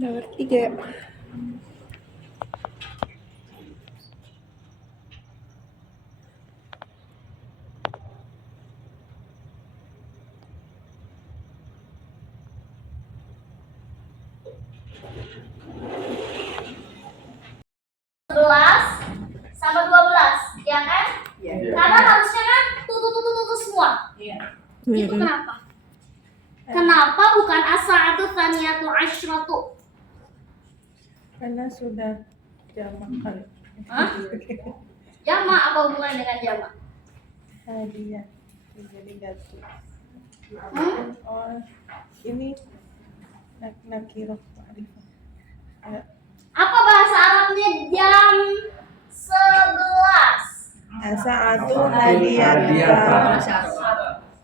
Nomor 3. Sama 12, ya kan? Iya. Karena harusnya kan tutu semua. Iya. Itu kenapa? Kenapa bukan as-sa'atu tsaniyatu asyratu? Karena sudah jamak kali. Hah? Jama apa hubungannya dengan jama? Hadiah. Jadi gatu. Hmm? Oh, ini nakirah ma'rifah. Apa bahasa Arabnya jam 11? As-sa'atu hadiyatan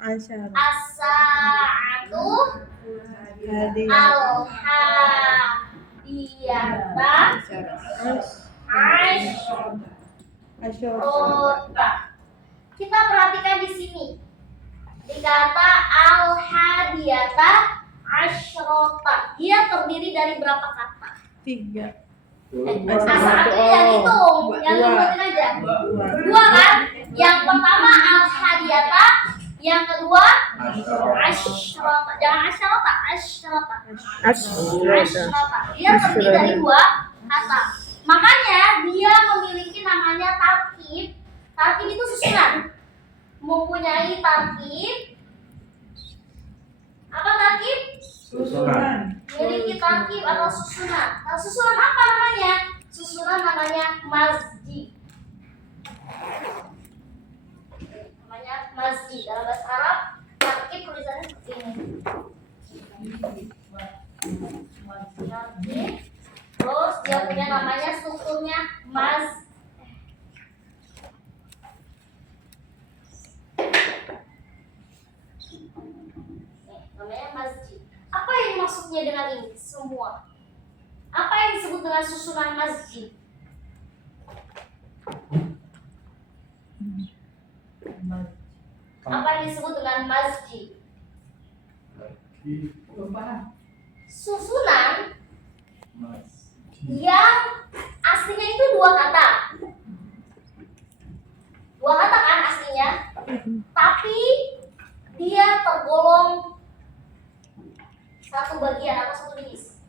asyara. As-sa'atu Hadiyah. al-hadiyata Asyara. Kita perhatikan di sini. Dikata al-hadiyata asyrota. Dia terdiri dari berapa kata? 3. As-sa'atu yang hitung, yang ngikutin aja. Dua kan? Yang pertama al-hadiyata, yang kedua asyrota. Jangan asyrota, asyrota. Asyrota. Dia terdiri dari 2 kata. Makanya dia memiliki namanya tarkib. Tarkib itu susunan. Mempunyai tarkib. Apa tarkib? Susunan. Memiliki tarkib atau susunan. Nah, susunan apa namanya? Susunan namanya mazji. Namanya mazji. Dalam bahasa Arab, tarkib tulisannya seperti ini. Tarkib. Terus dia punya namanya strukturnya namanya masjid. Apa yang maksudnya dengan ini semua? Apa yang disebut dengan susunan masjid? Apa yang disebut dengan masjid? Susunan yang aslinya itu 2 kata. 2 kata kan aslinya? Tapi dia tergolong satu bagian atau satu jenis.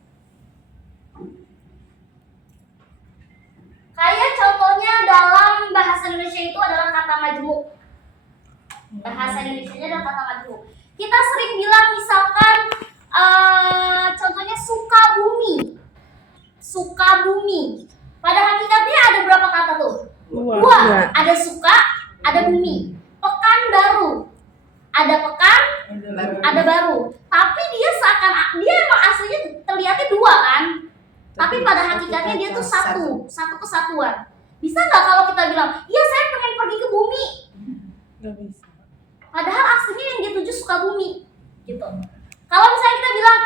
Kayak contohnya dalam bahasa Indonesia itu adalah kata majmuk. Bahasa Indonesianya adalah kata majmuk. Kita sering bilang misalkan contohnya Sukabumi. Sukabumi. Pada hakikatnya ada berapa kata tuh? 2. Ada suka, ada bumi. Pekanbaru. Ada pekan, ada baru. Tapi dia dia emang aslinya terlihatnya 2 kan? Tapi pada hakikatnya dia tuh satu kesatuan. Bisa nggak kalau kita bilang, iya saya pengen pergi ke bumi? Nggak bisa. Padahal aslinya yang dia tuju Sukabumi, gitu. Kalau misalnya kita bilang,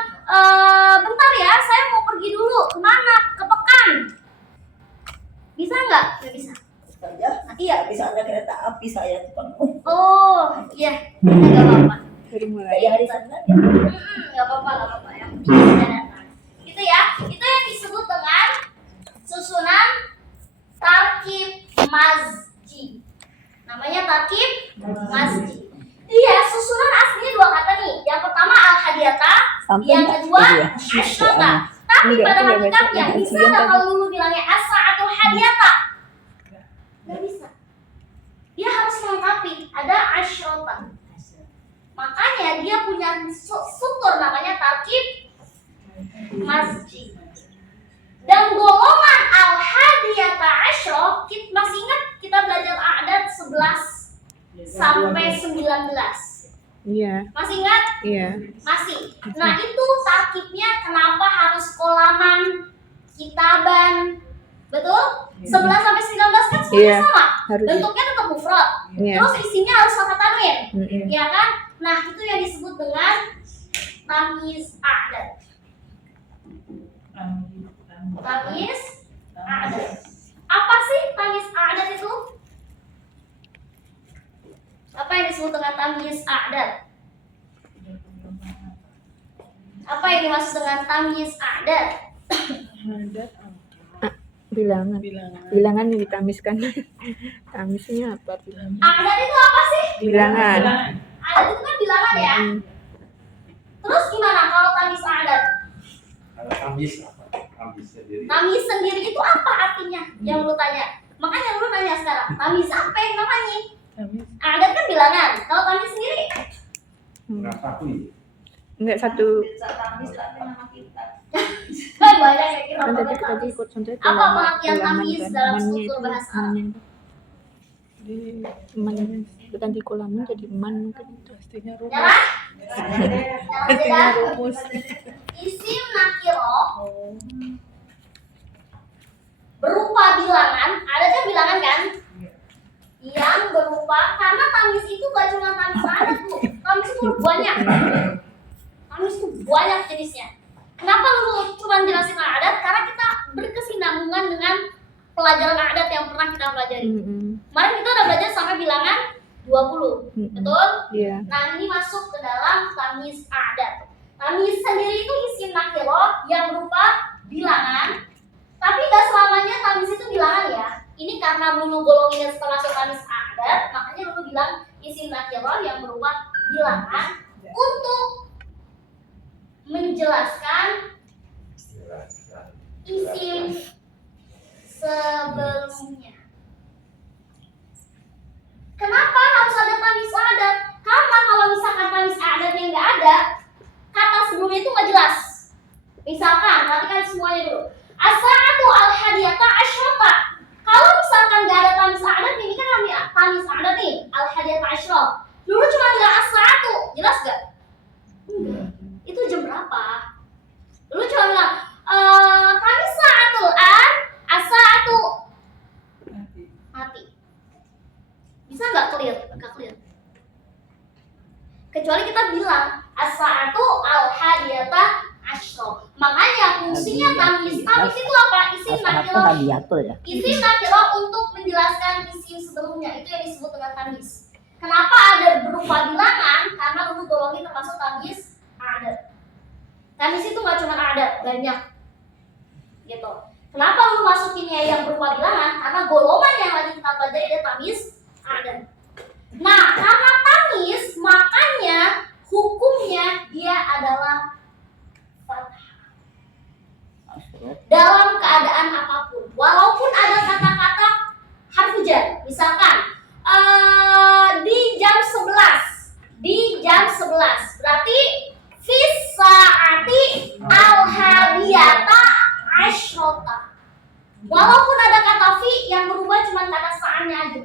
bentar ya, saya mau pergi dulu kemana? Ke Pekan. Bisa nggak? Nggak bisa. Saja. Iya. Bisa ada kereta api saya penuh. Oh, iya. Nggak apa-apa. Baru mulai. Dari hari Senin ya. Nggak apa-apa. Yang penting sudah datang. Gitu ya. Itu yang disebut dengan susunan tarkib masjid. Namanya tarkib masjid. Iya, susunan aslinya 2 kata nih. Yang pertama al-hadiyata, yang kedua asyrota. Tapi pada hakikatnya bisa nggak kalau dulu bilangnya as-sa'atu hadiyata? Nggak bisa. Dia harus melengkapi. Ada asyrota. Makanya dia punya struktur namanya tarkib masjid. Dan golongan al-hadiyata asyra, masih ingat kita belajar a'dad 11 sampai 19. Iya. Masih ingat? Iya. Masih. Nah, itu tarkibnya kenapa harus kolaman, kitaban. Betul? 11 sampai 19 kan semuanya sama. Harus. Bentuknya tetap mufrad. Iya. Terus isinya harus kata tanwin. Ya kan? Nah, itu yang disebut dengan tamyiz a'dad. Tamyiz a'dad. Apa sih tamyiz a'dad itu? Apa yang disebut dengan tamyiz a'dad? Apa yang dimaksud dengan tamyiz a'dad? Adat Bilangan. bilangan. Bilangan yang ditamiskan. Tamisnya apa? Bilangan. Adat itu apa sih? Bilangan. Adat itu kan bilangan ya. Terus gimana kalau tamis adat? Kalau tamis apa? Tamis sendiri. Tamis sendiri itu apa artinya? Yang lu tanya. Makanya lu nanya sekarang. Tamis apa yang namanya? Tamis. Adat kan bilangan. Kalau tamis sendiri? Berapa aku ini? Enggak satu. Bisa tamis tapi nama kita. Kan banyak yang kira Kan tadi tamis. ikut contohnya Apa kelaman, pengertian kelaman tamis kan. dalam Mannya struktur itu, bahasa Arab? mannya. Di Mannya ganti kolaman jadi man kan itu. pastinya rumus. Nyerah? Nyerah Pastinya tidak? rumus. Isim nakiro Oh. berupa bilangan. Adatnya bilangan kan? Yang berupa, karena tamis itu gak cuma tamis adat tuh. Tamis itu banyak. Tamis itu banyak jenisnya. Kenapa lu cuma jelasin adat? Karena kita berkesinambungan dengan pelajaran adat yang pernah kita pelajari. Kemarin kita udah belajar sampai bilangan 20. Betul? Iya. Nah, ini masuk ke dalam tamis adat. Tamis sendiri itu isim nakiro yang berupa bilangan. Tapi gak selamanya tamis itu bilangan ya. Ini karena dulu golonginnya termasuk tamis adat, makanya dulu bilang isim nakiro yang berupa bilangan untuk menjelaskan isim sebelumnya. Kenapa harus ada tamis adat? Karena kalau misalkan tamis adatnya nggak ada, kata sebelumnya itu nggak jelas. Misalkan, perhatikan semuanya dulu. As-sa'atu al-hadiyata asyrata. Kalau misalkan nggak ada tamis adat, ini kan tamis adat nih, al-hadiyata asyrata. Dulu cuma bilang as-sa'atu, jelas nggak? Enggak. Itu jam berapa? Dulu cuma bilang, kami sa'atul an, as-sa'atu mati. Bisa nggak clear? Nggak clear. Kecuali kita bilang as-sa'atu al-hadiyata asyra. Makanya fungsinya tamis itu apa? Isim nakiro. ya. Isim nakiro untuk menjelaskan isim sebelumnya. Itu yang disebut dengan tamis. Kenapa ada berupa bilangan? Karena dulu golongi termasuk tamis adat. Tamis itu nggak cuma adat, banyak. Gitu. Kenapa lu masukinnya yang berupa bilangan? Karena golongan yang lagi kita pelajari ada tamis adat. Nah, karena tamis, makanya hukumnya dia adalah fathah. Dalam keadaan apapun, walaupun ada kata-kata harfu jar, misalkan di jam 11, berarti fis saati al-hadiyata asyrota. Walaupun ada kata fi yang berubah cuma kata saatnya aja,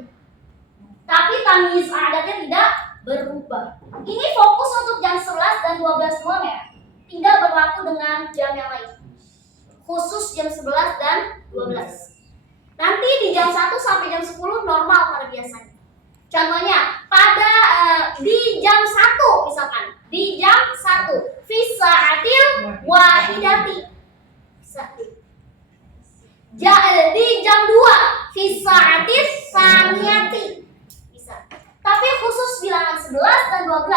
tapi tamis adatnya tidak berubah. Ini fokus untuk jam 11 dan 12 doang ya, tidak berlaku dengan jam yang lain. Khusus jam 11 dan 12. Nanti di jam 1 sampai jam 10 normal pada biasanya. Contohnya pada di jam 1 misalkan, di jam 1 fi sa'atil wahidati. Di jam 2 fi sa'atis saniyati. Bisa. Tapi khusus bilangan 11 dan 12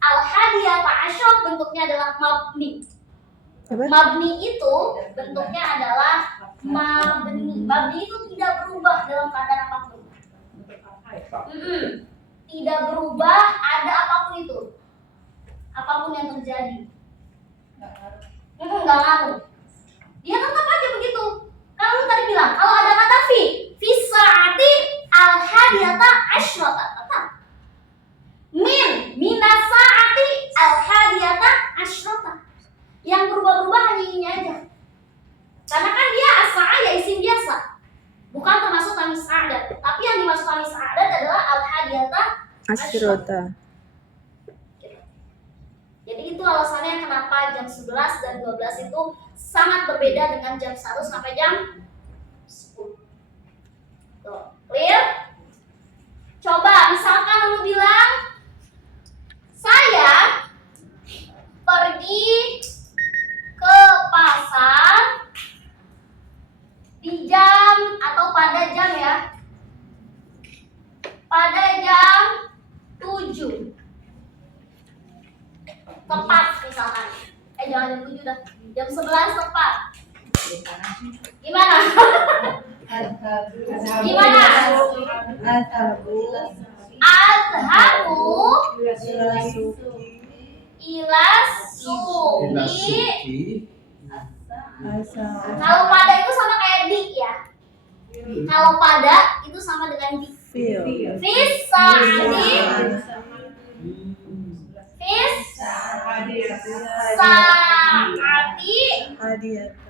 al-hadiyata asyar bentuknya adalah mabni. Apa? Mabni itu bentuknya adalah mabni. Mabni itu tidak berubah dalam keadaan apapun. Tidak berubah, ada apapun itu. Apapun yang terjadi. Nggak ngaruh. Dia tetap aja begitu. Kalau lu tadi bilang, kalau ada kata fi sa'ati al-hadiyata asyrata, tetap. Minas sa'ati al-hadiyata asyrata. Yang berubah-ubah hanya ini aja. Karena kan dia as-sa'a ya isim biasa. Bukan termasuk tamis adat. Tapi yang dimaksud tamis adat adalah al-hadiyata Asyrota. Jadi itu alasannya kenapa jam 11 dan 12 itu sangat berbeda dengan jam 1 sampai jam 10. Tuh, clear? Coba misalkan lu bilang, saya pergi ke pasar di jam atau pada jam ya, pada jam 7 tepat misalkan. Jangan jam 7 dah, jam 11 tepat. Gimana? Gimana? Adhabu ilas suki. Kalau pada itu sama kayak di ya. Kalau pada itu sama dengan di. Fisadi. Saati al-hadiyata.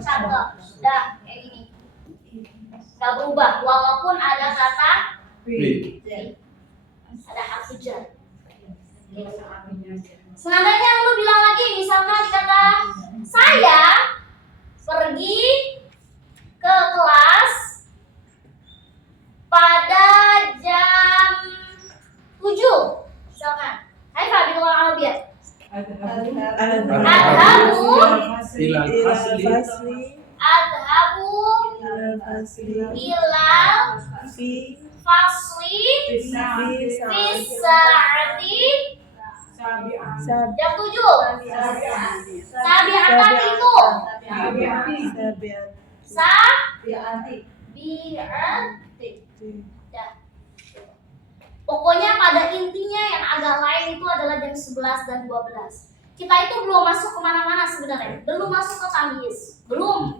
Cakep. Udah kayak gini. Gak berubah walaupun ada kata ada harf jar. Seandainya lu bilang lagi misalkan kata saya pergi ke kelas pada jam 7 misalkan. Hai Pak, di luar Arabia. Adhabu ilal fasli fisaati jam 7. Sabi'atan itu sabi'ati. Ya. Pokoknya pada intinya yang agak lain itu adalah jam 11 dan 12. Kita itu belum masuk kemana-mana sebenarnya, belum masuk ke tamyiz,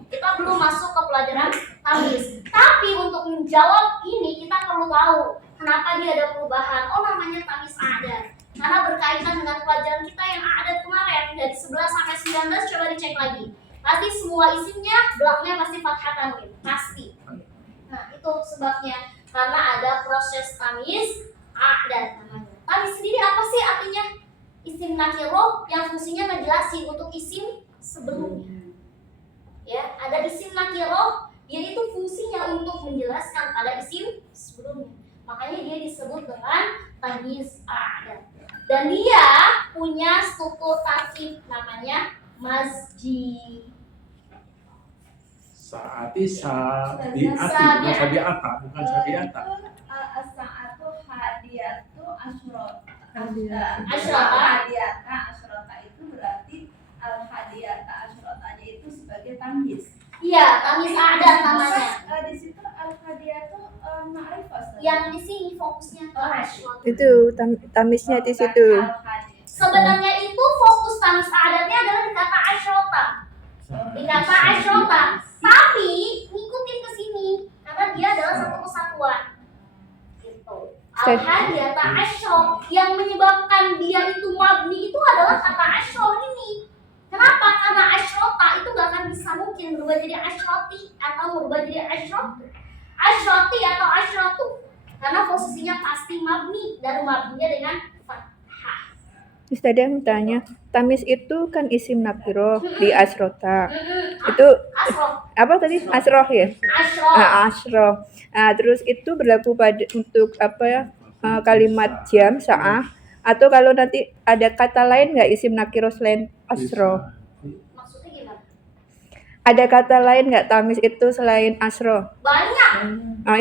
kita belum masuk ke pelajaran tamyiz. Tapi untuk menjawab ini kita perlu tahu kenapa dia ada perubahan. Oh, namanya tamyiz adat karena berkaitan dengan pelajaran kita yang adat kemarin dari 11 sampai 19. Coba dicek lagi, pasti semua isimnya belakangnya pasti fathah tanwin, pasti. Nah, itu sebabnya karena ada proses tamyiz adat namanya. Tamyiz sendiri apa sih artinya? Isim nakiro yang fungsinya ngejelasin untuk isim sebelumnya. Ya, ada isim nakiro yaitu fungsinya untuk menjelaskan pada isim sebelumnya. Makanya dia disebut dengan tamyiz adat. Dan dia punya struktur tarkib namanya masjid. Saati sabiati, bukan sabiata, bukan sabiata. As-sa'atu hadiyatu asyrota. Asyrota. Hadiyata asyrota itu berarti al-hadiyata asyrotanya itu sebagai tamyiz. Iya, tamyiz adat namanya. Di situ al-hadiyatu ma'rifah. Yang di sini fokusnya ke asyrota. Itu tamiznya di situ. Sebenarnya itu fokus tamyiz adatnya adalah di kata asyrota. Di kata asyrota. Tapi ngikutin ke sini karena dia adalah satu kesatuan. Gitu. Al-hadiyata asyroh yang menyebabkan dia itu mabni itu adalah kata asyroh ini. Kenapa? Karena asyrota itu gak akan bisa mungkin berubah jadi asyroti atau berubah jadi asyroti atau asyrotu. Karena posisinya pasti mabni dan mabninya dengan fathah. Ustaz yang tanya, tamiz itu kan isim nakiro di asrota. Itu Asroh. apa tadi? Asroh ya? Asyroh. Asroh. Terus itu berlaku pada untuk apa ya? Kalimat jam, sa'ah, atau kalau nanti ada kata lain nggak isim nakiro selain asroh? Maksudnya gimana? Ada kata lain nggak tamiz itu selain asroh? Banyak.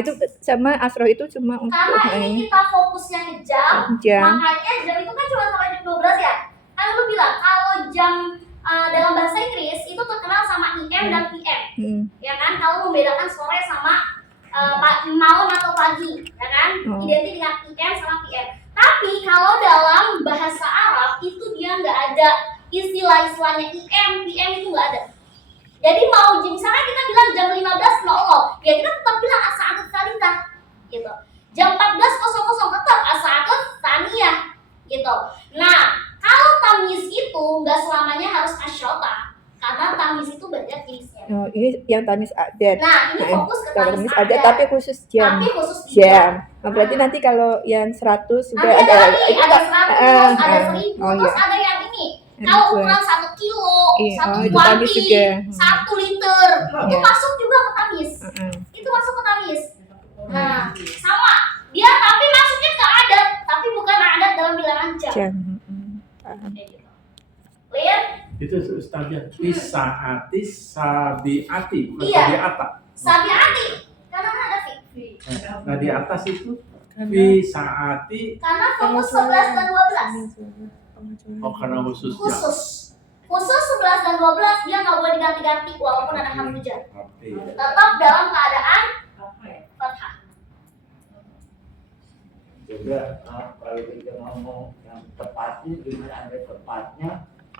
Itu sama asroh itu cuma untuk Karena ini kita fokusnya ke jam, jam. makanya jam itu kan cuma sampai jam 12 ya. Kan lu bilang kalau jam dalam bahasa Inggris itu terkenal sama IM dan PM. Ya kan, kalau membedakan sore sama malam atau pagi, ya kan? Identik dengan IM sama PM. Tapi kalau dalam bahasa Arab itu dia nggak ada istilah-istilahnya IM, PM itu nggak ada. Jadi mau misalnya kita bilang jam 15.00, ya kita tetap bilang as-sa'atut tsalitsah, gitu. Jam 14.00 tetap as-sa'atut tsaniyah, gitu. Nah, kalau tamyiz itu nggak selamanya harus asyrota, karena tamyiz itu banyak jenisnya. Oh, ini yang tamiz adat. Nah, ini fokus ke Kalau tamyiz tamiz adat adat, tapi khusus jam. tapi khusus di Jam. Berarti nanti kalau yang 100 sudah Nanti ada lagi, itu ada 100, ada 1000, oh, terus iya. ada yang ini. Kalau Betul. ukuran 1 kilo, Iya, 1 itu tamyiz kuanti, juga. 1 liter, itu Iya. masuk juga ke tamyiz. Itu masuk ke tamyiz. Nah, sama. Dia tapi masuknya ke adat, tapi bukan adat dalam bilangan jam. Jam. Kayak gitu. Clear? Itu Ustaznya Fisaati sabiati, bukan Iya. sabiata. Sabiati. Karena kan ada fi. Nah di atas itu Fisaati Karena fokus 11 dan 12. Oh, karena khususnya. Khusus 11 dan 12 dia nggak boleh diganti-ganti walaupun ada harfu jar. Tapi Tetap dalam keadaan fathah. juga kalau kita ngomong yang tepatnya gimana ada tepatnya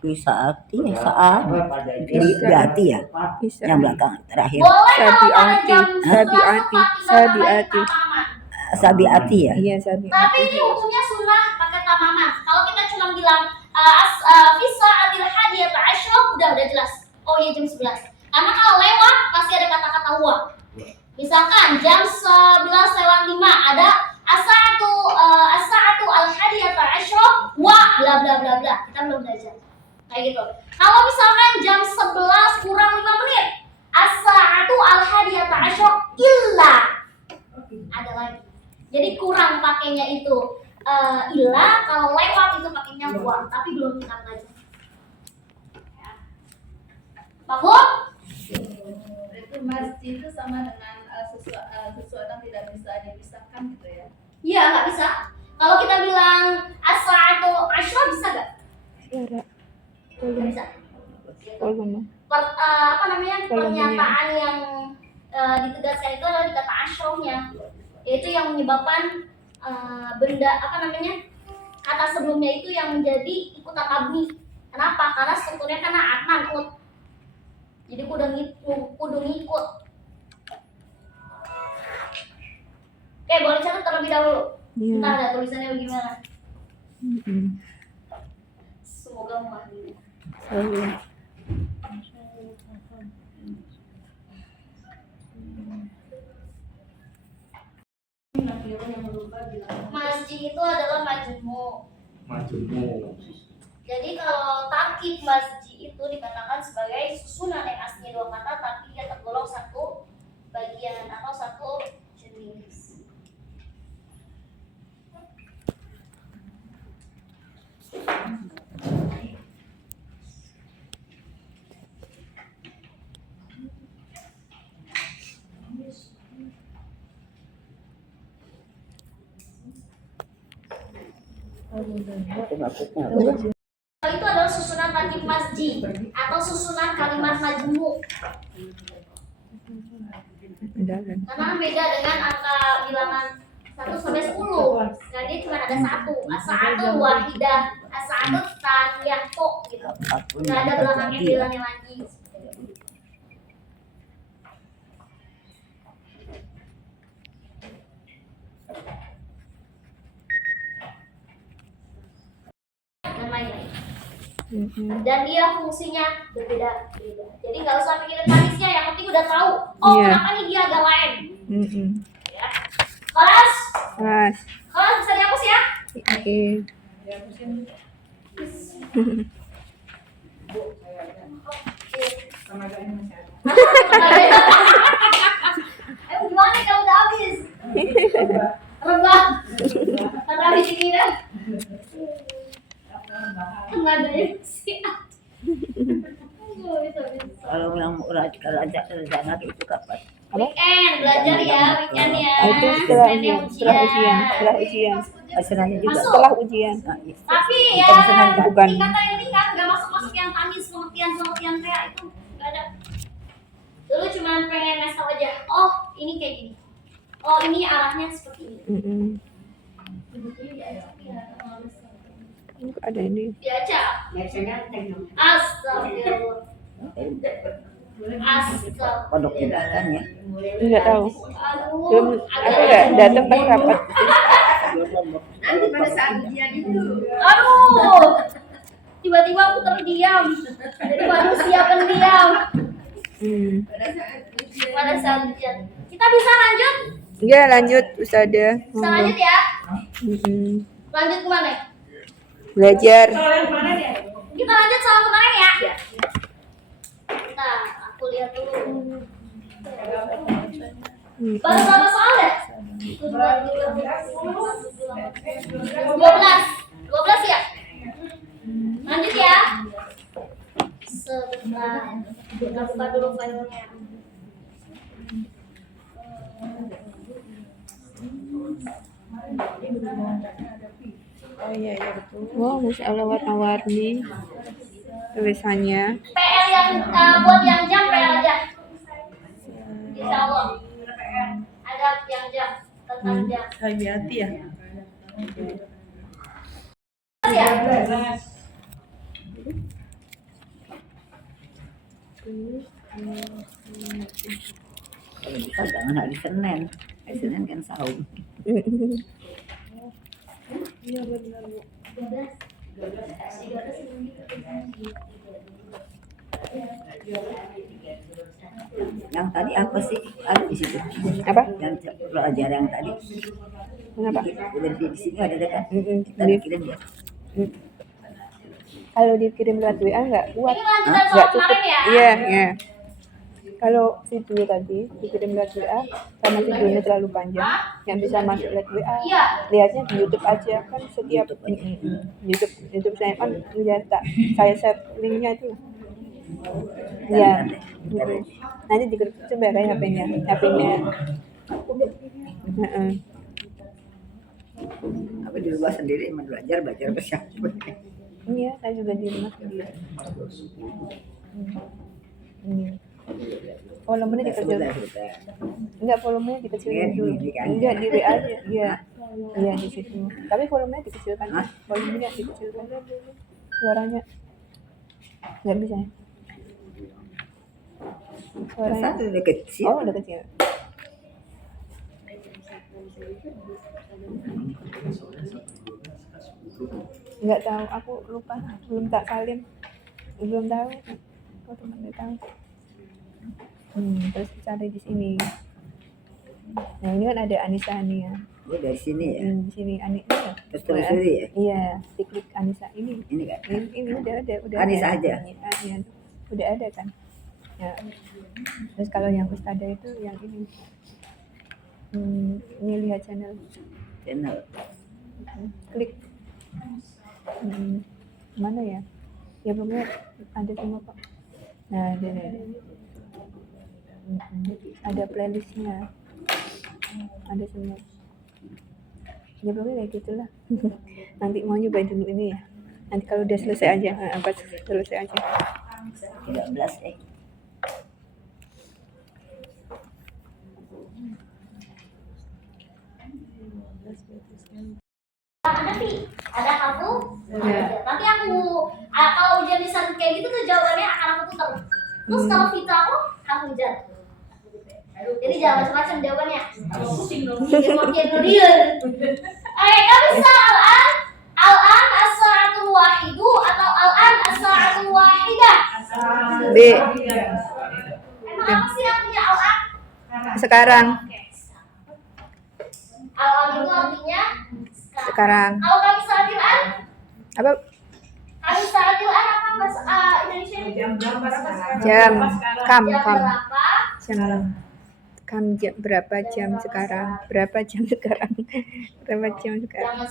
Wisaati ya saat pada Biati ya Bisa. yang belakang terakhir Boleh kalau pada Sabiati, jam 11 sabiati, tepat tinggal tambahin sabiati. tamaman. Sabiati ya. Iya, Sabi. Tapi ini hukumnya sunnah pakai tamaman. Kalau kita cuma bilang visa adil hadiyat asyroh udah jelas. Oh iya jam 11. Karena kalau lewat pasti ada kata-kata wa. Misalkan jam 11:05 ada as-sa'atu al-hadiyat asyroh wa bla bla bla bla. Kita belum belajar. Kayak gitu. Kalau misalkan jam 11 kurang 5 menit as-sa'atu al-hadiyat asyroh illa ada lagi. Jadi kurang pakainya itu illa, kalau lewat itu pakainya wa, tapi belum kita belajar. Ya. Paham? Itu masjid itu sama dengan sesuatu yang tidak bisa dipisahkan gitu ya. Iya, nggak bisa. Kalau kita bilang as-sa'atu asyroh bisa nggak? Suara. Nggak bisa. Volume. Apa namanya Volumenya. pernyataan yang ditegaskan itu adalah di kata asyrohnya, yaitu yang menyebabkan benda apa namanya kata sebelumnya itu yang menjadi ikutan tabni. Kenapa? Karena strukturnya karena atman ut. Jadi kudu ngikut. Oke, boleh catat terlebih dahulu. Iya. Entah ada tulisannya bagaimana. Mm-mm. Semoga memahami. Sabi. Masjid itu adalah majmu. majemuk. Jadi kalau tarkib masjid itu dikatakan sebagai susunan yang aslinya dua kata tapi dia tergolong satu bagian atau satu jenis. Itu adalah susunan tarkib masjid atau susunan kalimat majmu. Karena beda dengan angka bilangan 1 sampai 10. Nah, dia cuma ada satu. As-sa'atu wahidah, as-sa'atu tsaniyah kok gitu. apapun Nggak yang ada belakangnya terjadi ya. bilangnya lagi. Dan lain-lain. Mm-mm. Dan dia fungsinya berbeda-beda. Jadi nggak usah pikirin hadisnya, yang penting udah tahu. Oh, Iya. kenapa nih dia agak lain? Mm-mm. Ya. Kelas, Kelas. kelas bisa dihapus ya? Oke. Ayo gimana kalau udah habis? Rebah. Karena habis ini kan. Nggak ada yang siap. Bisa. Kalau yang kalau ada rencana itu kapan? Weekend belajar ya, weekend ya. Itu setelah Weekendnya ujian. Setelah ujian. Asalnya juga. Masuk. Setelah ujian. Nah, iya. Tapi ya Bukan senang, bukan. tingkatan yang tingkat nggak masuk yang tangis pengertian kayak itu nggak ada. Dulu cuma pengen ngasih tau aja. Oh ini kayak gini. Oh ini arahnya seperti ini. Mm-mm. Ya, Ini kok ada ini. diaca. Astagfirullah. Astagfirullah. Pondok juga kan ya. Nggak tahu. Belum. Aduh. Aku nggak datang pas rapat. Nanti pada saat ujian itu. Aduh. Tiba-tiba aku terdiam. Jadi manusia pendiam Hmm. pada saat ujian. Kita bisa lanjut? Ya lanjut Ustazah. Bisa lanjut ya? Mm-mm. Lanjut kemana? Belajar. Kita lanjut soal kemarin ya? Bentar, aku lihat dulu. Baru berapa soal ya? 12 ya? Lanjut ya? Sebentar. Kita buka dulu filenya. Oh iya iya betul. Wow, Masya Allah warna-warni tulisannya. PR yang buat yang jam PR aja. Insya Allah. Ada yang jam tentang jam. Sabiati ya. Ya. Kalau bisa jangan hari Senin. Hari Senin kan sahur. Yang tadi apa sih? Ada di situ. Apa? Yang belajar yang tadi. Kenapa? Udah di sini ada kan? Kita Di- kirim ya. Kalau dikirim lewat WA nggak kuat. Ini lanjutan Nggak soal cukup. kemarin ya. Iya, iya. Kalau video tadi dikirim lewat WA karena videonya terlalu panjang, yang bisa masuk lewat WA. Iya. Lihatnya di YouTube aja kan setiap YouTube saya kan ya tak saya share linknya itu. Iya. Nanti di grup coba ya kayak HP-nya. Heeh. Apa di rumah sendiri emang belajar bersama. Iya, saya juga di rumah sendiri. Volumenya dikecilkan. Enggak, volumenya dikecilkan dulu. Enggak, di WA aja. Iya. Iya, di situ. Tapi volumenya dikecilkan. Volumenya dikecilkan. Suaranya enggak bisa. Ya? Suaranya. Satu udah kecil. Oh, udah kecil. Enggak tahu, aku lupa. Belum tak salin. Belum tahu. Aku cuma enggak tahu. Terus cari di sini. Nah, ini kan ada Anissa Ania. Oh, dari sini ya. Di sini Anissa. Ya? Terus telusuri ya. Iya, diklik Anissa ini. Ini kan. Ini udah ada. Anissa aja? Iya, udah ada kan. Ya. Terus kalau yang Ustada itu yang ini. Ini lihat channel. Klik. Mana ya? Ya pokoknya ada semua kok. Nah, ada playlistnya. Ada semua. Ya pokoknya kayak gitulah. Nanti mau nyobain dulu ini ya. Nanti kalau udah selesai aja, pas selesai aja. 13 Ada satu. Nanti aku kalau ujian bisa kayak gitu tuh jawabannya akan aku putar. Terus kalau Vita aku ujian. Jadi jangan macam-macam jawabannya. Seperti dia. Oke, kamu bisa al-an as-sa'atul wahidu atau al-an as-sa'atul wahidah. B. Emang apa sih artinya al-an? Sekarang. Al-an itu artinya Sekarang. Kalau kami sa'atil-an? Apa? Kami sa'atil-an apa bahasa Indonesia? Jam berapa sekarang? Jam. Kam. Jam berapa? Jam berapa jam sekarang? Berapa jam sekarang? Berapa jam sekarang?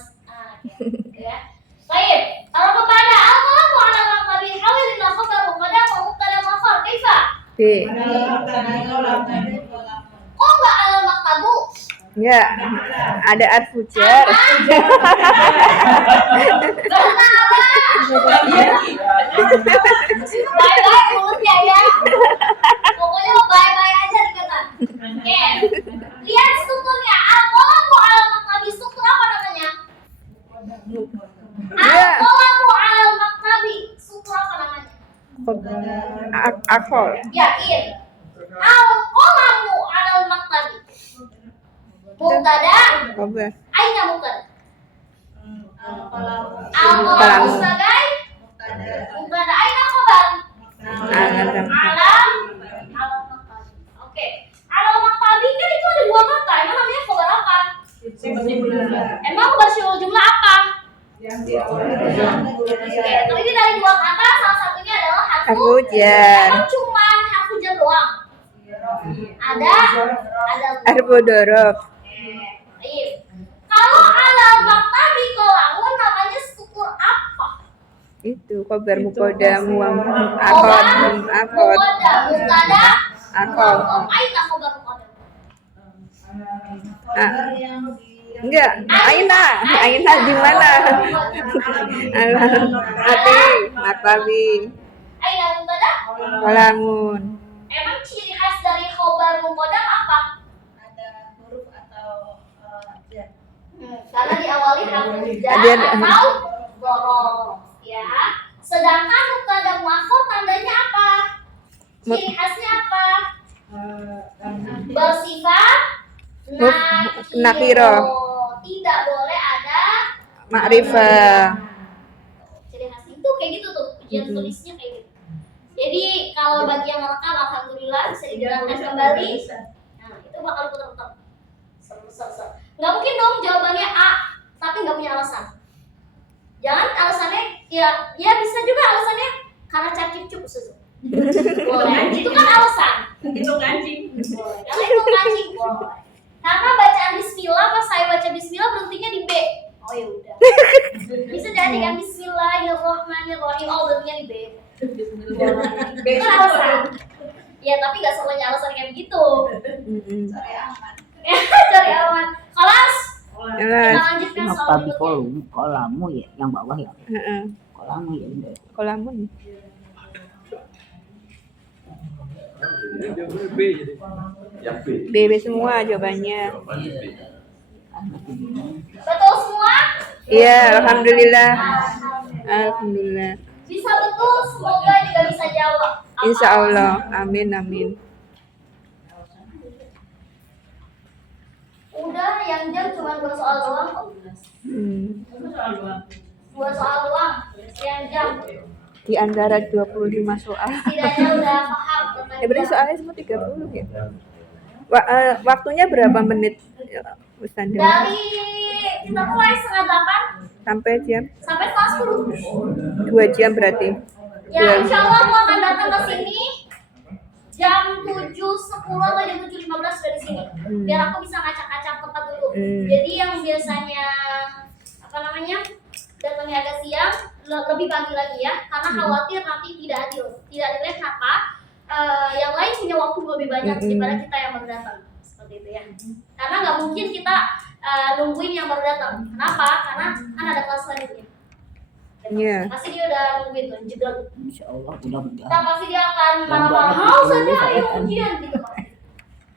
Ya. Baik. Kalau kepada al-qalamu ala maqabi hawilin khabaru qadamu mubtada mafar kaifa? B. Oh enggak al-maqabu. Enggak. Ada arfujar. Bye-bye mulutnya ya. Pokoknya mau bye-bye aja dikata. Oke. Lihat strukturnya. Al-qalamu ala maqabi struktur apa namanya? Al-qalamu ala maqabi struktur apa namanya? Akol. Yakin. Al-qalamu ala maqabi. Mubtada. Coba. Aina mubtada. Al-qalamu. Al-qalamu sebagai mubtada. Aina khabar. Alam. Alam maqabi. Oke. Alam maqabi kan itu ada dua kata. Emang namanya khabar apa? Emang khabar syu'ul jumlah apa? Oke, itu ini dari dua kata, salah satunya adalah harfu Arfujar. Emang cuman harfu jar doang? Ada Harfu dorob. Baik. Kalau alam maqabi kolamun namanya struktur apa? Itu khobar muqaddam wa akol. Muqaddam, mubtada, Akol. aina khabar muqaddam. Kabar yang Enggak, Aina di mana? Ati, Matabi, Aina Mubtada. Kolamun. Emang ciri khas dari khobar mubtada apa? Ada huruf atau jar. Karena diawali huruf jar Jar. atau dorob, ya. Sedangkan mubtada muakhar tandanya apa? Ciri khasnya apa? Bersifat nakiro. Tidak boleh ada Ma'rifah. ciri khas itu kayak gitu tuh. Ujian tulisnya kayak gitu. Jadi kalau bagi yang merekam, alhamdulillah bisa didengarkan kembali. Nah, itu bakal putar-putar. Nggak mungkin dong jawabannya A, tapi nggak punya alasan. Jangan alasannya, ya bisa juga alasannya karena cacip cup susu. Boleh, itu kan alasan. Itu kancing. Boleh, karena itu kancing boleh. Karena bacaan Bismillah, pas saya baca Bismillah berhentinya di B. Oh ya udah. Bisa jadi kan Bismillahirrahmanirrahim. Oh berhentinya di B. Itu alasan. Ya tapi nggak semuanya alasan kayak begitu. Cari aman. Cari aman. Kelas. Kita lanjutkan Cuma soal pabi berikutnya. kolamu ya, yang bawah ya. Heeh. Kolamu ya udah. Kolamun. Dia B jadi. Yang B. BB semua jawabannya. Jawabannya B. Betul semua? Iya, alhamdulillah. Alhamdulillah. Bisa betul, semoga juga bisa jawab. Insya Allah. Amin, amin. Udah, yang jam cuma 2 soal doang kok. Hmm. 2 soal doang. Yang jam. Di antara 25 soal. Setidaknya udah paham tentang Berarti jam. soalnya semua 30 ya? Waktunya berapa menit? Ustazah? Dari kita mulai setengah 8 Sampai jam? sampai setengah 10. 2 jam berarti. Ya, insya Allah aku akan datang ke sini jam 7.10 atau jam 7.15 sudah di sini. Biar aku bisa ngacak-ngacak tempat dulu. Jadi yang biasanya datangnya agak siang, lebih pagi lagi ya, karena khawatir nanti tidak adil. Tidak adilnya kenapa? Yang lain punya waktu lebih banyak daripada kita yang baru datang. Seperti itu ya. Karena nggak mungkin kita nungguin yang baru datang. Kenapa? Karena kan ada kelas selanjutnya. Iya. Pasti dia udah nungguin tuh, jedel. Insya Allah mudah-mudahan. Kita pasti dia akan marah-marah, haus aja ayo ujian gitu pasti.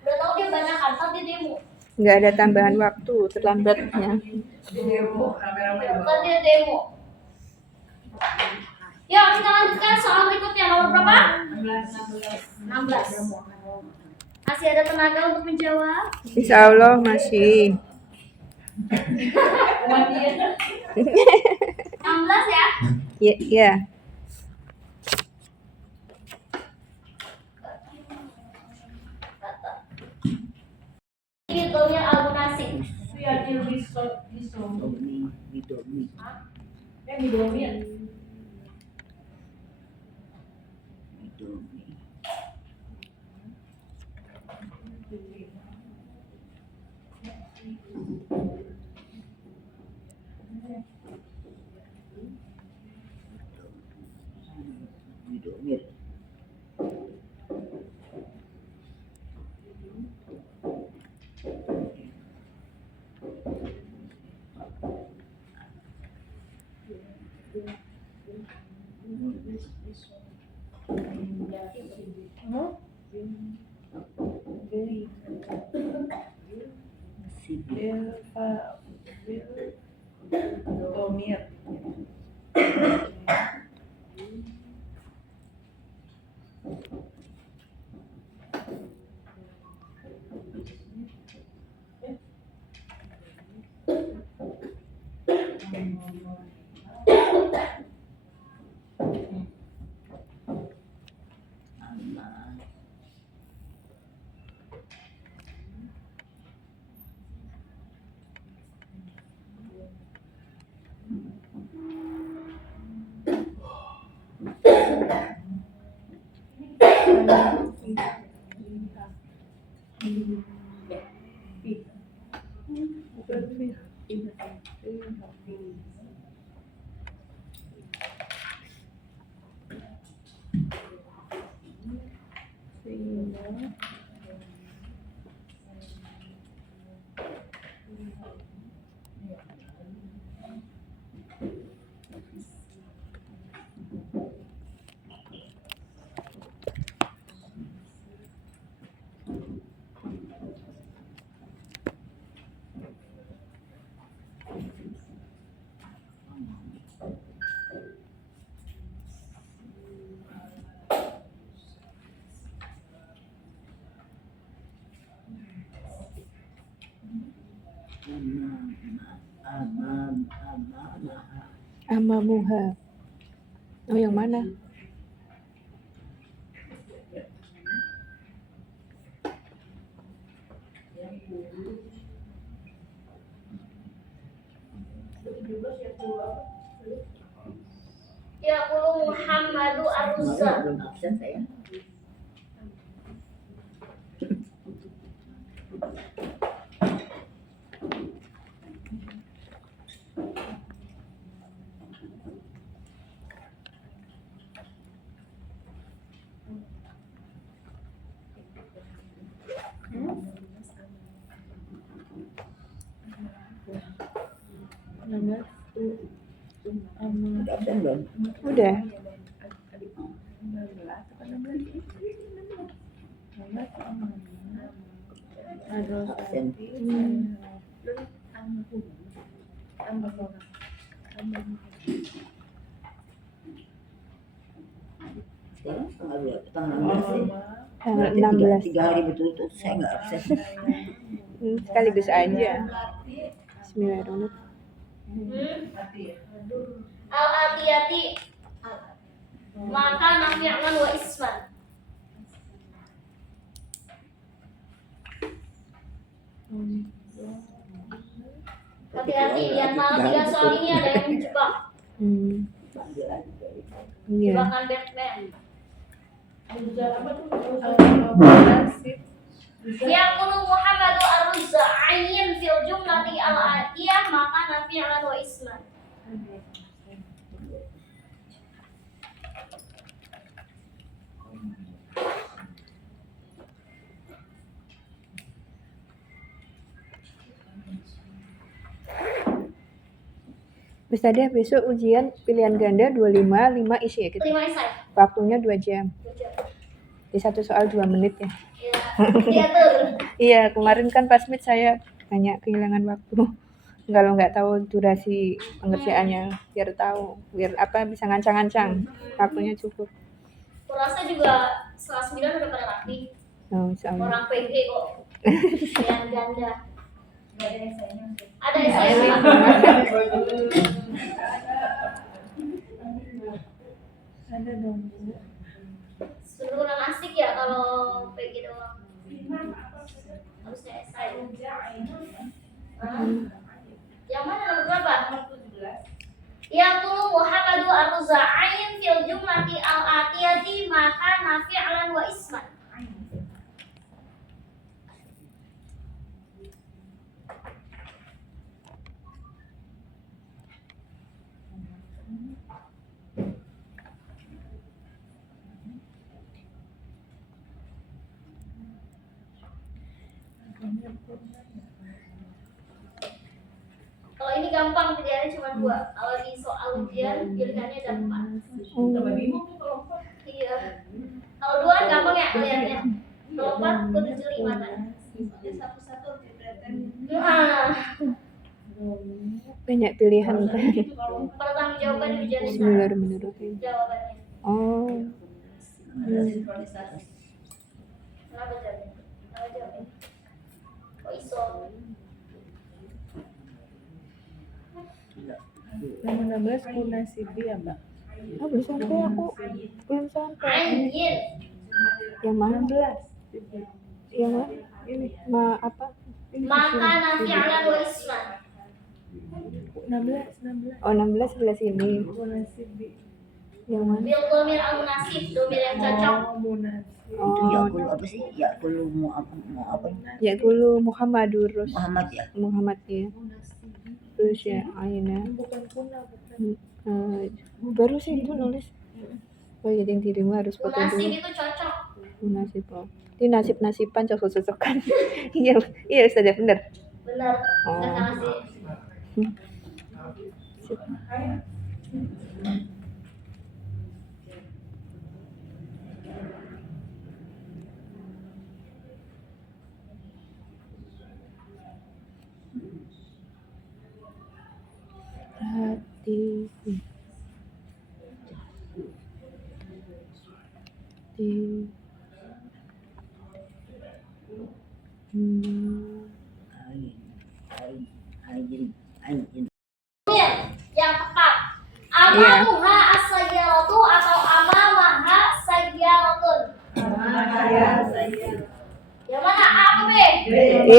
Udah tahu dia banyak kan, dia demo. Nggak ada tambahan waktu, terlambatnya. Ntar dia demo. Ya, kita lanjutkan soal berikutnya. Nomor berapa? 16. Masih ada tenaga untuk menjawab? Insya Allah masih. 16 ya? Iya. Ini domir al-munasib. Didomi. Didomir. Amamuha. Oh, yang mana? Yaqulu Muhammadu Ar-Ruzza. Belum absen saya. Udah absen belum? Udah. Absen. Sekarang tanggal 16 sih. Tanggal Berarti 16. tiga hari betul-betul saya nggak absen. Sekaligus aja. Bismillahirrahmanirrahim. Al-Atiyati. Maka nafi'an wa isman. Hati-hati, di antara tiga soal ini ada yang menjebak. Iya. Jebakan Batman. Yaqulu Muhammadu Ar-Ruzza ayyin fil jumlati al-atiyah maka nafi'an wa isman. Ustadzah, besok ujian pilihan ganda 25, 5 isi ya kita. 5 esai. Waktunya 2 jam. Di satu soal 2 menit ya. Ya, diatur. Iya, kemarin kan pas meet saya banyak kehilangan waktu. Kalau nggak tahu durasi pengerjaannya, biar tahu, biar apa bisa ngancang-ngancang, waktunya cukup. Kurasa juga setelah 9 udah pada rapi. Oh, insyaallah. Orang PG kok. Pilihan ganda. Ada esainya. Ada dong. Kurang asik ya kalau PG doang. Harusnya esai. Yang mana nomor berapa? Yaqulu Muhammadu Ar-Ruzza ayin fil jumlati al-atiyati maka nafi'lan wa isman. Kalau ini gampang pilihannya cuma 2. Kalau di soal ujian pilihannya ada 4. Iya. Kalau 2 kan gampang ya pilihannya. Kalau 4 kudu jeli mana. Satu-satu diperhatikan. Banyak pilihan. Pertanggungjawaban di ujian itu. Bismillahirrahmanirrahim. Jawabannya. Oh. Kenapa jawabnya? Kenapa jawabnya? Kok iso? Nomor 16 Kunasibi ya, Mbak? Oh, belum sampai aku. Belum sampai. Anjir. Yang mana? 16. Yang mana? Ini Apa? Maka nafi'lan wa isman. 16. Oh, 16 sebelah sini. Kunasibi. Yang mana? Bil domir al-munasib, domir yang cocok. Oh, Munas. Itu Oh, Yakul apa sih? Yakul mau apa? ya dulu Muhammadur Rasul. Muhammad ya. Muhammad ya. Terus ya Aina. Bukan kuna, bukan. Baru sih itu nulis. Oh, jadi yang dirimu harus foto Munasib dulu. itu cocok. Munasib. Oh. Ini nasib-nasiban cocok-cocokan. Iya, iya Ustazah bener. Benar. Oh. Enggak salah sih. Hati. Di. Ain. Anjing. Yang tepat. Amamuha as-sayyaratu atau amamaha sayyaratun. Yang mana A atau B? B.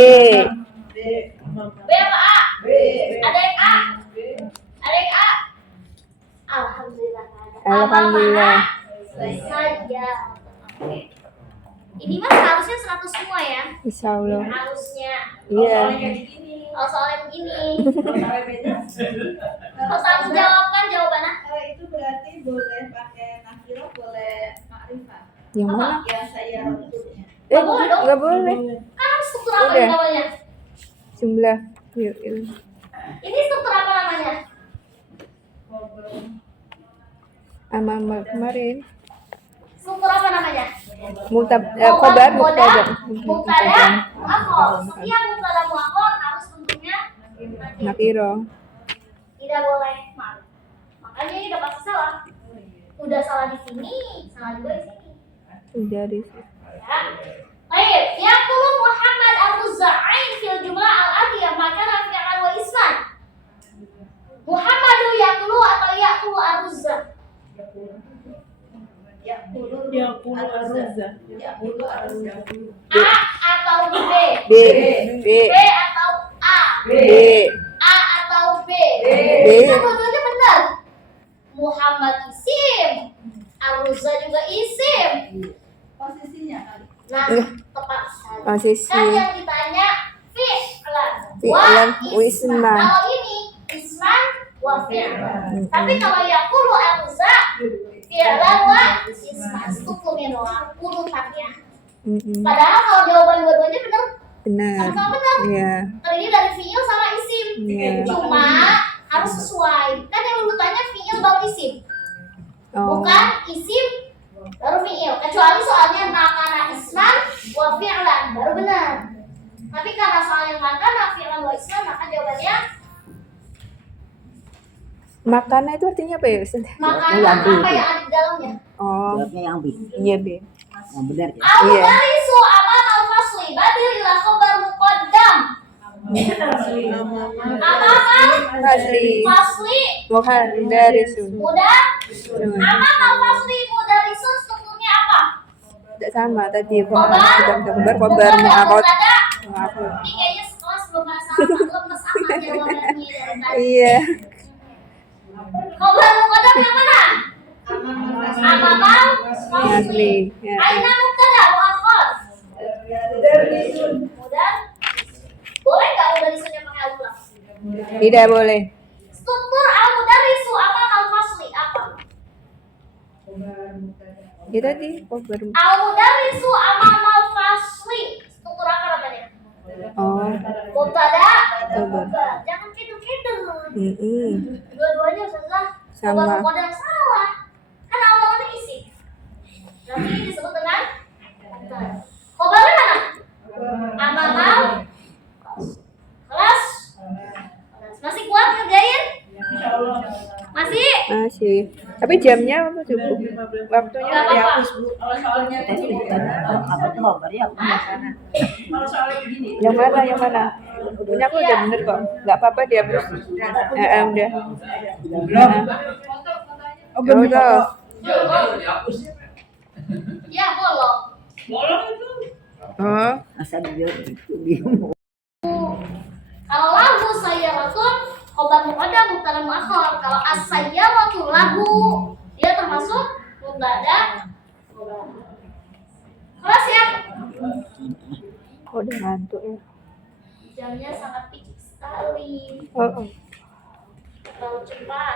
B apa A? Ada yang A? Ada yang A? Alhamdulillah. Alhamdulillah. Sayyaratun. Oke. Ini mas harusnya 100 semua ya? Insya Allah. Harusnya. Iya. Oh soalnya begini. Terus aku jawabkan jawabannya. Kalau itu berarti boleh pakai nakiro, boleh makrifat. Yang mana? Ya saya untuknya. Nggak boleh dong. Nggak boleh. Kan struktur apa Udah. ini namanya? Jumlah. Ini struktur apa namanya? Amal kemarin. Struktur apa namanya? Khobar mubtada. Mubtada muakhar. Setiap mubtada muakhar harus bentuknya Nakiro. tidak boleh maaf. Makanya ini udah pasti salah. Udah salah di sini, salah juga di sini. Udah di situ. Ya. Baik, yaqulu Muhammad Ar-Ruzza'ain fil jumlah al-atiyah maka fi'lan wa isman. Muhammadu yaqulu atau yaqulu Ar-Ruzza? Ya puluh aruzah. A atau B? B. B. B atau A? B. A atau B? B. Itu dua-duanya benar. Muhammad isim, Ar-Ruzza juga isim. Posisinya kali. Nah, tepat sekali. Posisi. Kan yang ditanya fi'lan Fi'lan wa wa isman. isman. Kalau ini isman wa fi'lan. Tapi kalau yaqulu Ar-Ruzza fi'lan wa isman. Strukturnya doang, urutannya. Padahal kalau jawaban dua-duanya benar, Benar. sama-sama benar. Iya. Terdiri dari fi'il sama isim. Iya. Cuma harus sesuai. Kan yang urutannya fi'il baru isim. Oh. Bukan isim baru fi'il. Kecuali soalnya makana isman wa fi'lan baru benar. Tapi karena soalnya makana fi'lan wa isman maka jawabannya Makanan itu artinya apa ya, Ustaz? makana Yang B apa itu. yang ada di dalamnya. Oh. Jawabnya yang B. Iya, B. Yang benar ya. Au Iya. darisu amal al-fasli badir ila khabar muqaddam. Amal Fasli. fasli Muhadarisun. mudah. Amal al-fasli mudarisun strukturnya apa? Tidak sama tadi. Khobar. Khobar Mubtada, mu'akhir. mubtada. Mu'akhir. Ini kayaknya sekelas belum masalah lemes amat jawabannya dari tadi. Iya. Khobar muqaddam yang mana? Amamal Fasli. Ya. Aina mubtada muakhir. Mudah. Boleh nggak mudarisunnya pakai alif lam? Tidak boleh. Struktur al-mudarisu amal al-fasli apa? Ya tadi khobar. Al-mudarisu amal al-fasli. Struktur apa namanya? Oh. Mubtada. Khobar. Jangan kidu-kidu. Mm-mm. Dua-duanya salah. Sama. Khobar muqaddam salah. Kan awalnya isi. Berarti ini disebut dengan mubtada. Khobarnya mana? Amamal. Kelas. Masih kuat ngerjain? Masih? Masih. Tapi jamnya apa cukup? Waktunya Nggak ya. apa-apa. Tadi bukan apa tuh khobar ya. Yang mana? Yang mana? Punya aku udah bener kok. Nggak apa-apa dia terus. Udah. Oh bener. Ya, bolong. Oh. Masa dia itu bingung. Kalau lagu sayyaratun khobar muqaddam mubtada muakhir. Kalau as-sayyaratu lagu dia termasuk mubtada. Kelas ya? Oh, udah ngantuk ya. Jamnya sangat picik sekali. Oh. Terlalu cepat.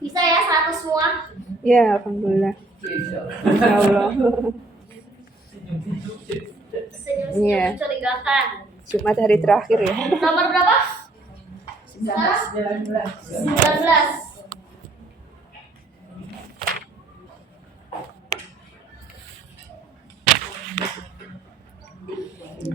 Bisa ya 100 semua? Ya, alhamdulillah. Insya Allah. Senyum-senyum Iya. mencurigakan. Jumat hari terakhir ya. Nomor berapa? 19. Ya,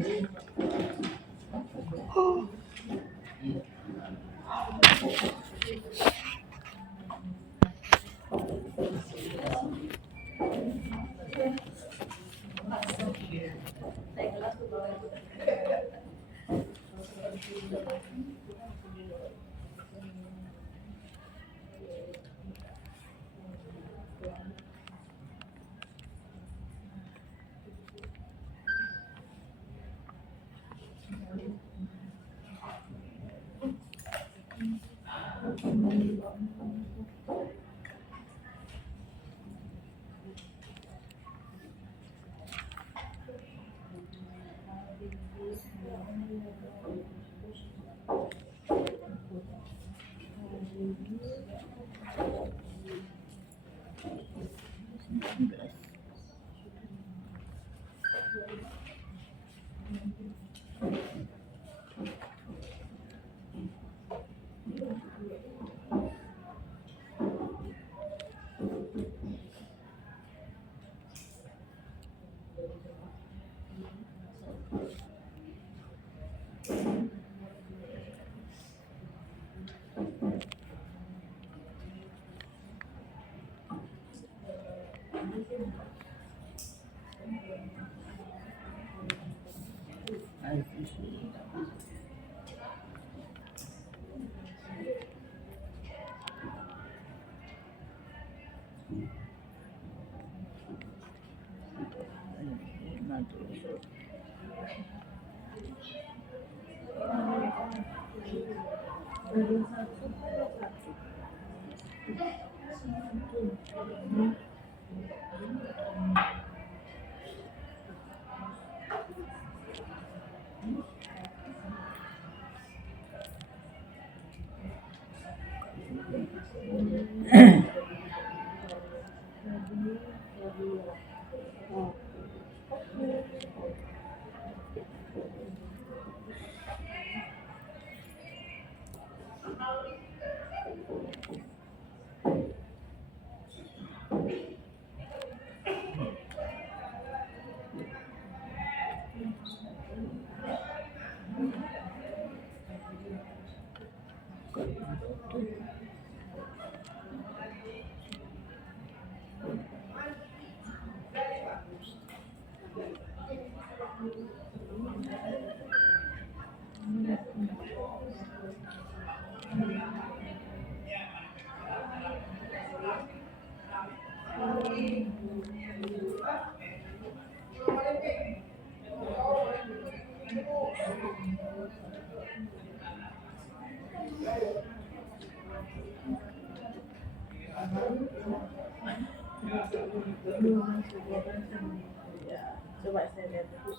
coba saya lihat dulu.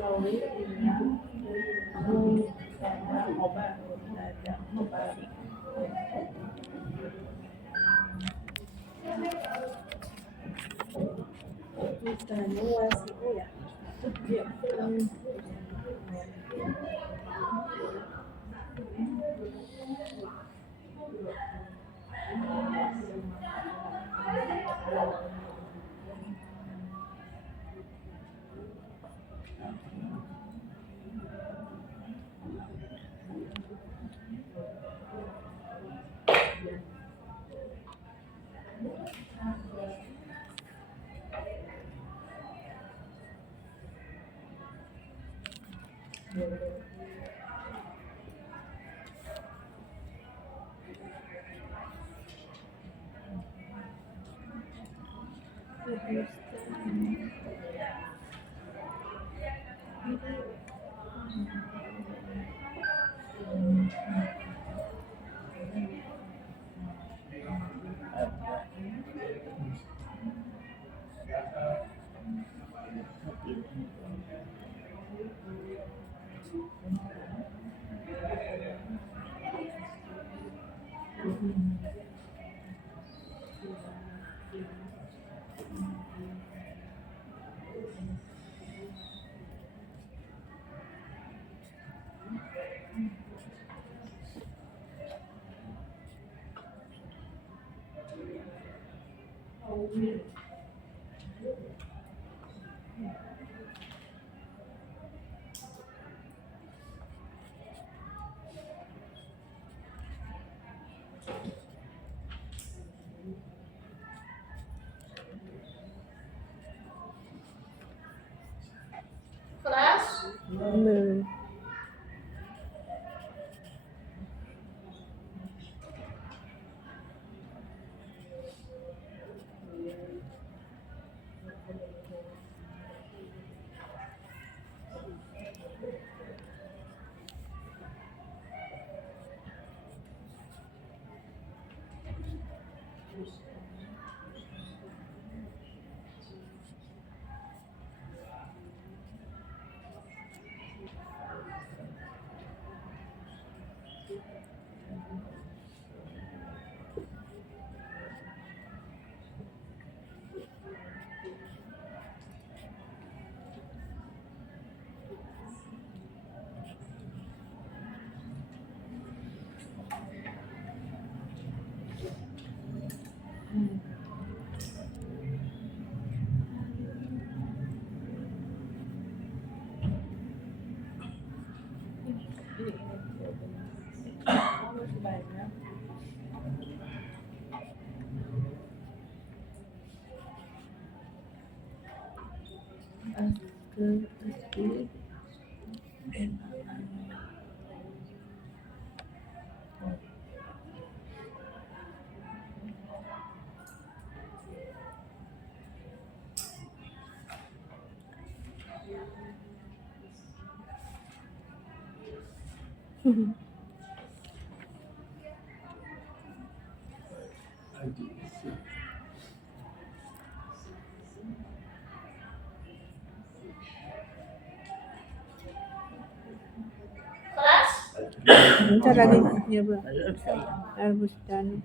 Lalu, obat, ada obat. Misalnya wasiku ya. Belum. Masih banyak. Kelas Bentar lagi ya Bu. Belum saya. Al-Bustani.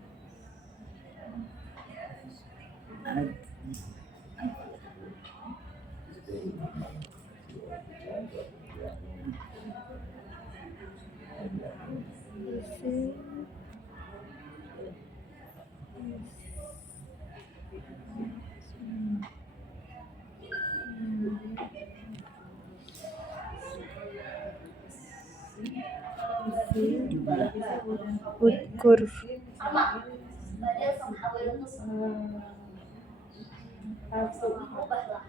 Udkur. sama. Badal sama awal itu sama. Ubahlah.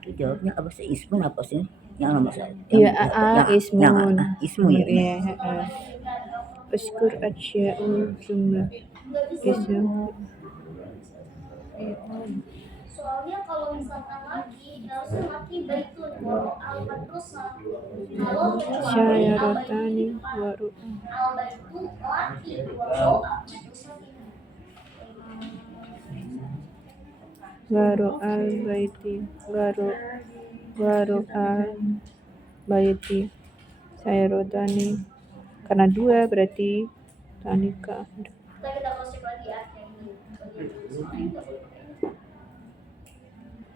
Itu jawabnya apa sih? Ismun apa sih? Yang nama saya. Iya, Yang ismun. ismu ya. Iya, Uskur asya'ul jumlah. Ism. Soalnya kalau misalkan laki, harusnya laki baitun walau al-matrusa. Kalau kecuali Syairotani waru. al-baitu laki walau al-matrusa Waru al-baiti. Waru al-baiti. Syairotani. Karena dua berarti tanika. kita cross check lagi ya yang ini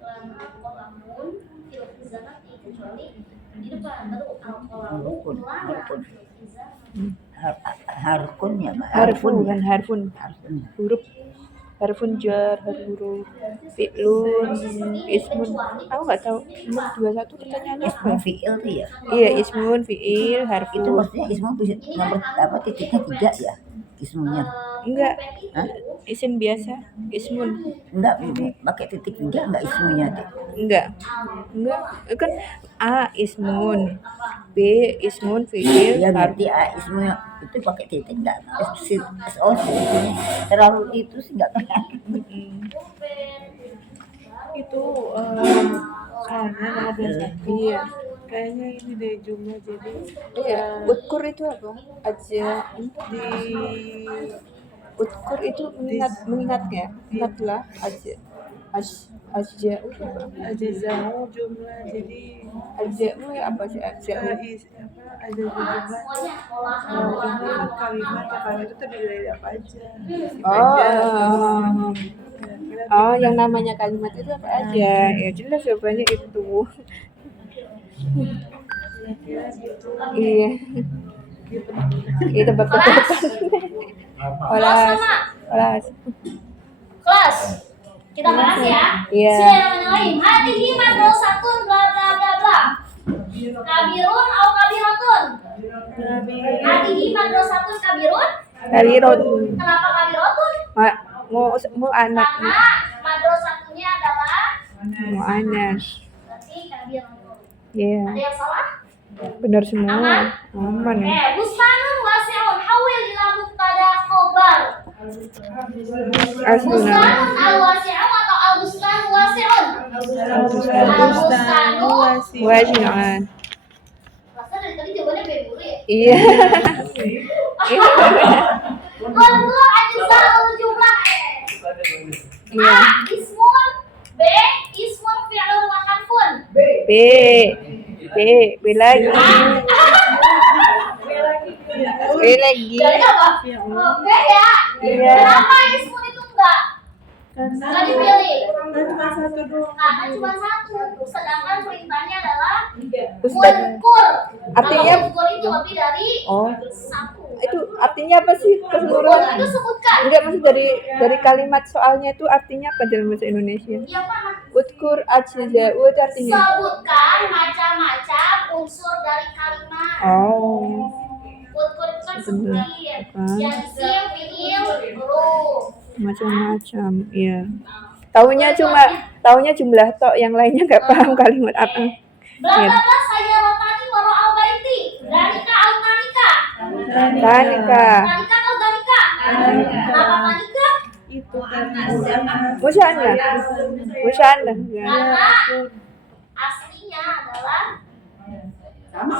lana kolamun fil zanati kecuali di depan baru al-kolamu lana fil zanati Harkun ya, Mbak. Harfun kan harfun. Harfun. Huruf harfun jar, huruf fi'lun, ismun. Aku nggak tahu. 21 pertanyaannya apa? Ismu fi'il tuh ya. Iya, ismun, fi'il, Itu harfun. maksudnya ismu bisa nomor apa titiknya 3 ya? Ismunya. Enggak. Hah? Isim biasa, ismun. Enggak, pakai titik 3 enggak ismunya, Dik. Enggak. Kan A ismun, B ismun, fi'il, Ya harfun. berarti ismunya itu pakai titik enggak? SOC ini terlalu itu sih enggak kelihatan. Itu karena ada satu. Iya. Kayaknya ini deh jumlah jadi Iya, udkur itu apa? Aja di udkur itu mengingatnya. Ingatlah aja. Aja apa? ada jauh jumlah jadi Aja apa sih aja? ada jumlah semuanya pola ini kan kalimat ya kalimat itu terdiri dari apa aja. Oh, yang namanya kalimat itu apa aja? Ya jelas jawabannya itu. Iya. Iya tebak-tebakan. kelas sama Kelas. kelas Kita bahas ya. Iya. Bismillahirrahmanirrahim. Hadihi madrasatun bla bla bla bla. Kabirun au kabiratun? Hadihi madrasatun kabirun? Kabirotun. Kenapa kabirotun? Mau anak. Karena madrasatunya adalah Mau anak. berarti kabirotun. Iya. Ada yang salah? Benar semua. Aman? Aman. Bustanun wasi'un hawil ila mubtada khobar. Asuna. Bustanun al-wasi'u atau al-bustan wasi'un? Al-bustanu Wajian. Rasa dari tadi jawabannya beburu ya? Iya. Wadkur ajza'ul jumlah. Iya. A. Ismun. B. Ismun fi'lun wa harfun. B lagi. B lagi. Jadi apa? B ya? Iya. Kenapa ismun itu enggak? Enggak dipilih. Karena cuma satu. Sedangkan perintahnya adalah Ustaz. Wadkur. Artinya- Kalau wadkur itu lebih dari Oh, satu. itu artinya apa sih Wadkur keseluruhan? itu sebutkan. Enggak, maksud dari kalimat soalnya itu artinya apa dalam bahasa Indonesia? Iya Pak. Utkur ajza'u itu artinya. Sebutkan macam-macam unsur dari kalimat. Oh. Wadkur itu kan Benar. sebutin. Bukan. Yang isim, fi'il, huruf. Macam-macam, iya. Taunya jumlah tok, yang lainnya nggak paham kalimat apa. Bla Iya. bla bla saya rotani waro al baiti. Danika al tanika. Tanika. Tanika atau danika? Kenapa tanika? Musyana. Musyana. Ya. Karena aslinya adalah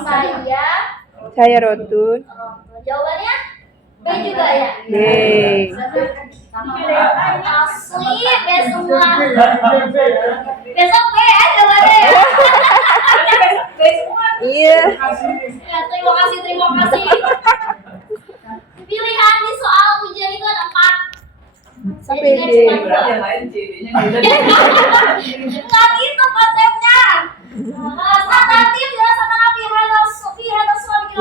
saya. Saya rotun. Jawabannya B juga ya. B. Asli B semua. Besok B ya jawabannya ya. Iya. Ya, terima kasih. Pilihan di soal ujian itu ada 4. Sampai Jadinya D. cuma 2. Enggak gitu konsepnya. Satatim dirasa nabi hadal suami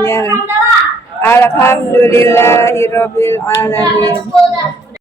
Iya. kita hamdalah. Alhamdulillahirabbil alamin. Betul dah.